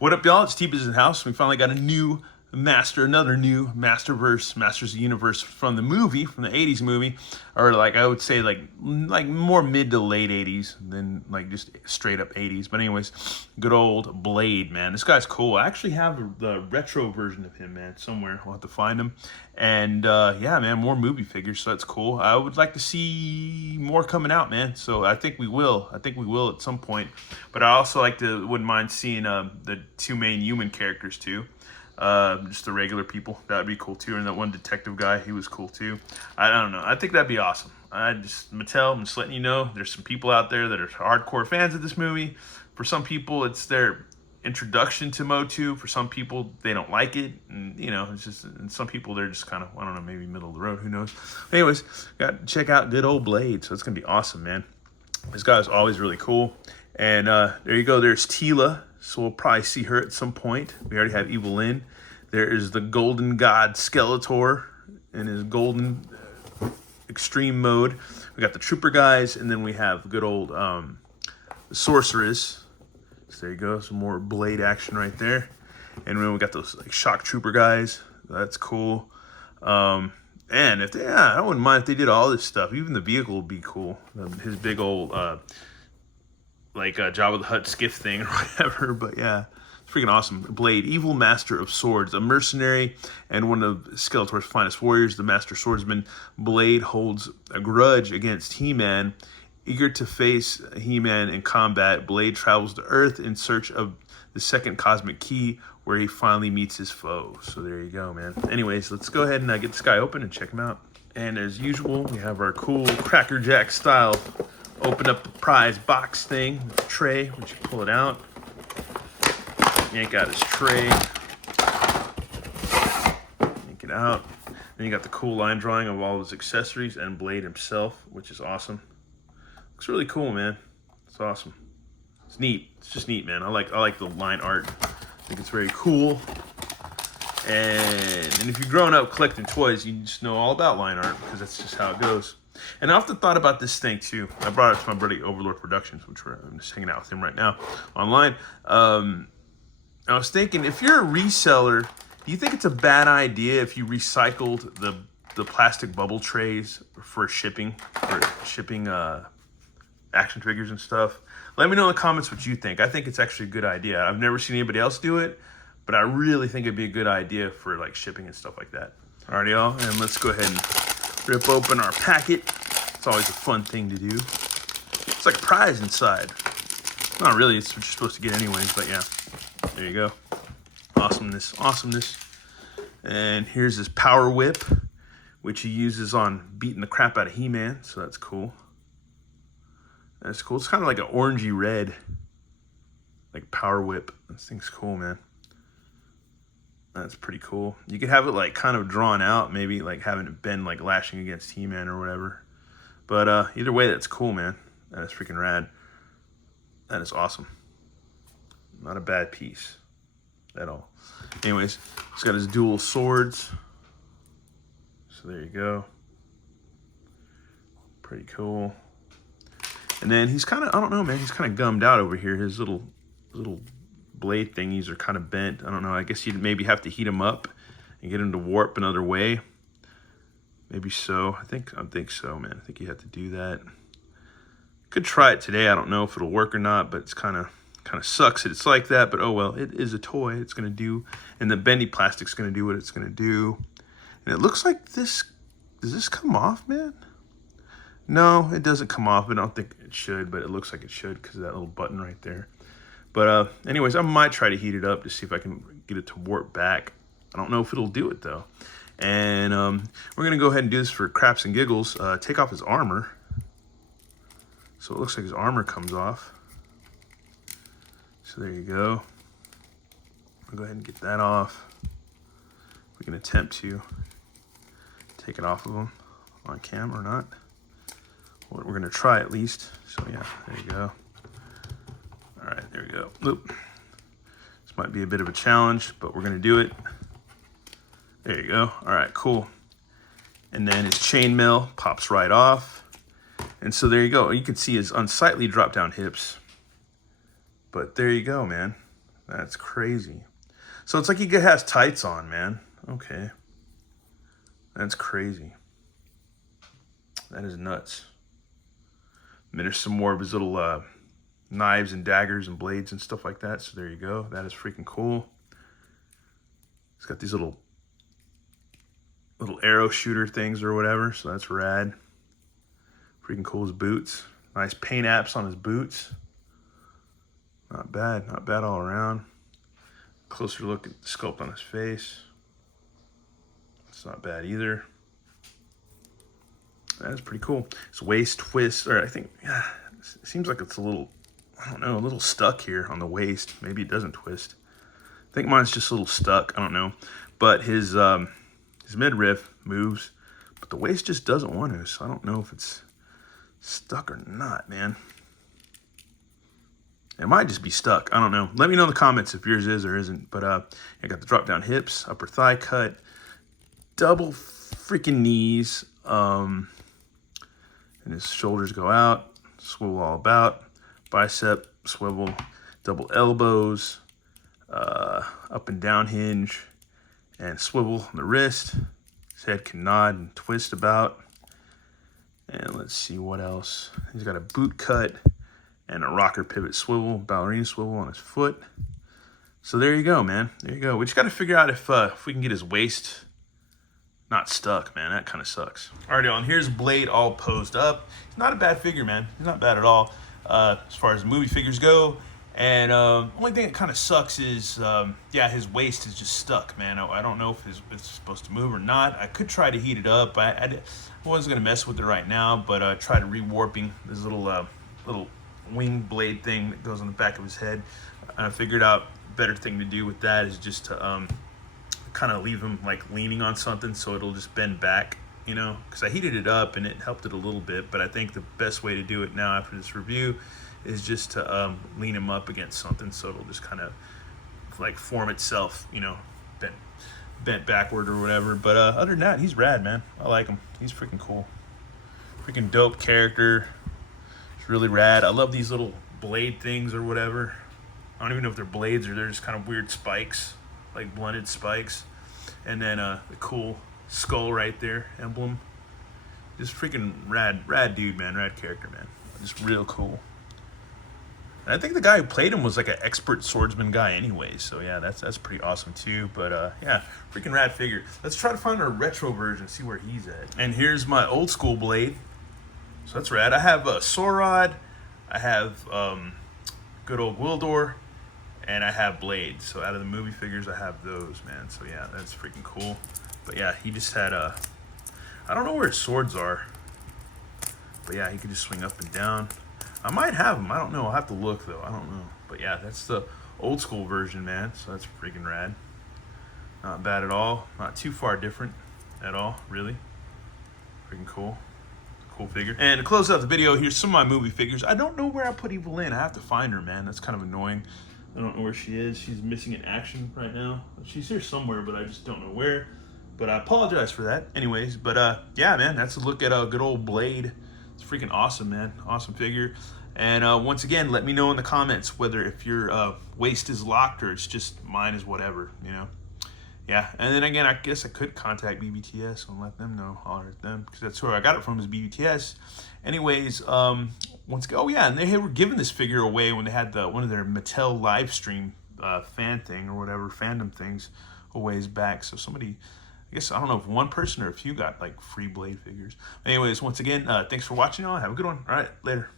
What up, y'all? It's T-Biz in the house. We finally got another new Masterverse, Masters of the Universe from the movie, from the 80s movie. Or like, I would say like more mid to late 80s than like just straight up 80s. But anyways, good old Blade, man. This guy's cool. I actually have the retro version of him, man, somewhere. I'll have to find him. And yeah, man, more movie figures, so that's cool. I would like to see more coming out, man. So I think we will. I think we will at some point. But I also wouldn't mind seeing the two main human characters too. Just the regular people. That'd be cool too. And that one detective guy, he was cool too. I don't know. I think that'd be awesome. Mattel, I'm just letting you know, there's some people out there that are hardcore fans of this movie. For some people, it's their introduction to Motu. For some people, they don't like it. And, you know, it's just, and some people, they're just kind of, I don't know, maybe middle of the road. Who knows? Anyways, got to check out good old Blade. So it's going to be awesome, man. This guy's always really cool. And there you go. There's Tila. So we'll probably see her at some point. We already have Evil Lyn. There is the Golden God Skeletor in his golden extreme mode. We got the Trooper guys, and then we have good old Sorceress. So there you go, some more Blade action right there. And then we got those like shock Trooper guys. That's cool. And if they, yeah, I wouldn't mind if they did all this stuff. Even the vehicle would be cool. His big old Jabba the Hutt skiff thing or whatever. But yeah, it's freaking awesome. Blade, evil master of swords, a mercenary and one of Skeletor's finest warriors, the master swordsman. Blade holds a grudge against He-Man. Eager to face He-Man in combat, Blade travels to Earth in search of the second cosmic key, where he finally meets his foe. So there you go, man. Anyways, let's go ahead and get this guy open and check him out. And as usual, we have our cool Cracker Jack style open up the prize box thing, the tray, once you pull it out. Yank out his tray. Yank it out. Then you got the cool line drawing of all of his accessories and Blade himself, which is awesome. Looks really cool, man. It's awesome. It's neat. It's just neat, man. I like the line art. I think it's very cool. And if you're growing up collecting toys, you just know all about line art because that's just how it goes. And I often thought about this thing too. I brought it to my buddy Overlord Productions, which I'm just hanging out with him right now online. I was thinking, if you're a reseller, do you think it's a bad idea if you recycled the plastic bubble trays for shipping action figures and stuff? Let me know in the comments what you think. I think it's actually a good idea. I've never seen anybody else do it, but I really think it'd be a good idea for like shipping and stuff like that. All right, y'all, and let's go ahead and rip open our packet. It's always a fun thing to do. It's like a prize inside. Not really, it's what you're supposed to get anyways, but yeah. There you go. Awesomeness, awesomeness. And here's his power whip, which he uses on beating the crap out of He-Man, so that's cool. That's cool. It's kind of like an orangey red, like power whip. This thing's cool, man. That's pretty cool. You could have it like kind of drawn out, maybe like having it bend like lashing against He-Man or whatever. But either way, that's cool, man. That is freaking rad. That is awesome. Not a bad piece at all. Anyways, he's got his dual swords. So there you go. Pretty cool. And then he's kind of, I don't know, man, he's kind of gummed out over here. His little blade thingies are kind of bent. I don't know. I guess you'd maybe have to heat him up and get him to warp another way. Maybe so. I think so, man. I think you have to do that. Could try it today. I don't know if it'll work or not, but it's kind of sucks that it's like that. But oh well, it is a toy. It's gonna do, and the bendy plastic's gonna do what it's gonna do. And it looks like this. Does this come off, man? No, it doesn't come off. I don't think it should, but it looks like it should because of that little button right there. But anyways, I might try to heat it up to see if I can get it to warp back. I don't know if it'll do it though. And we're gonna go ahead and do this for craps and giggles. Take off his armor. So it looks like his armor comes off. So there you go. I'll go ahead and get that off. We can attempt to take it off of him on camera or not. Well, we're gonna try at least. So yeah, there you go. All right, there we go. Oop. This might be a bit of a challenge, but we're gonna do it. There you go. All right, cool. And then his chainmail pops right off. And so there you go. You can see his unsightly drop down hips. But there you go, man. That's crazy. So it's like he has tights on, man. Okay. That's crazy. That is nuts. And there's some more of his little knives and daggers and blades and stuff like that. So there you go. That is freaking cool. He's got these little arrow shooter things or whatever. So that's rad. Freaking cool. His boots. Nice paint apps on his boots. Not bad. Not bad all around. Closer look at the sculpt on his face. It's not bad either. That's pretty cool. His waist twist, or I think, yeah, it seems like it's a little, I don't know, a little stuck here on the waist. Maybe it doesn't twist. I think mine's just a little stuck. I don't know. But his midriff moves, but the waist just doesn't want to. So I don't know if it's stuck or not, man. It might just be stuck. I don't know. Let me know in the comments if yours is or isn't. But I got the drop down hips, upper thigh cut, double freaking knees. And his shoulders go out, swivel all about, bicep swivel, double elbows, up and down hinge, and swivel on the wrist. His head can nod and twist about. And let's see what else. He's got a boot cut and a rocker pivot swivel, ballerina swivel on his foot. So there you go, man. There you go. We just got to figure out if we can get his waist not stuck, man. That kind of sucks. All right, y'all, and here's Blade all posed up. He's not a bad figure, man. He's not bad at all as far as movie figures go. And only thing that kind of sucks is, yeah, his waist is just stuck, man. I don't know if it's supposed to move or not. I could try to heat it up. I wasn't going to mess with it right now, but try to rewarping this little wing blade thing that goes on the back of his head. And I figured out a better thing to do with that is just to kind of leave him like leaning on something so it'll just bend back, you know, because I heated it up and it helped it a little bit, but I think the best way to do it now after this review is just to lean him up against something so it'll just kind of like form itself, you know, bent backward or whatever. But other than that, he's rad, man. I like him. He's freaking cool. Freaking dope character. It's really rad. I love these little blade things or whatever. I don't even know if they're blades or they're just kind of weird spikes, like blunted spikes. And then the cool skull right there, emblem. Just freaking rad dude, man. Rad character, man. Just real cool. And I think the guy who played him was like an expert swordsman guy anyway. So yeah, that's pretty awesome too. But yeah, freaking rad figure. Let's try to find a retro version, see where he's at. And here's my old school Blade. So that's rad. I have Sorod. I have good old Wildor. And I have Blade. So out of the movie figures, I have those, man. So yeah, that's freaking cool. But yeah, he just had I don't know where his swords are. But yeah, he could just swing up and down. I might have them. I don't know. I'll have to look, though. I don't know. But yeah, that's the old school version, man. So that's freaking rad. Not bad at all. Not too far different at all, really. Freaking cool. Cool figure. And to close out the video, here's some of my movie figures. I don't know where I put Evil Lynn. I have to find her, man. That's kind of annoying. I don't know where she is. She's missing in action right now. She's here somewhere, but I just don't know where. But I apologize for that. Anyways, but yeah, man, that's a look at a good old Blade. It's freaking awesome, man. Awesome figure. And once again, let me know in the comments whether if your waist is locked or it's just mine is whatever, you know. Yeah, and then again, I guess I could contact BBTS and let them know, holler at them, because that's where I got it from, is BBTS. Anyways, once again, oh yeah, and they were giving this figure away when they had one of their Mattel live stream fan thing or whatever, fandom things a ways back. So somebody, I guess, I don't know if one person or a few got like free Blade figures. Anyways, once again, thanks for watching, y'all. Have a good one. All right, later.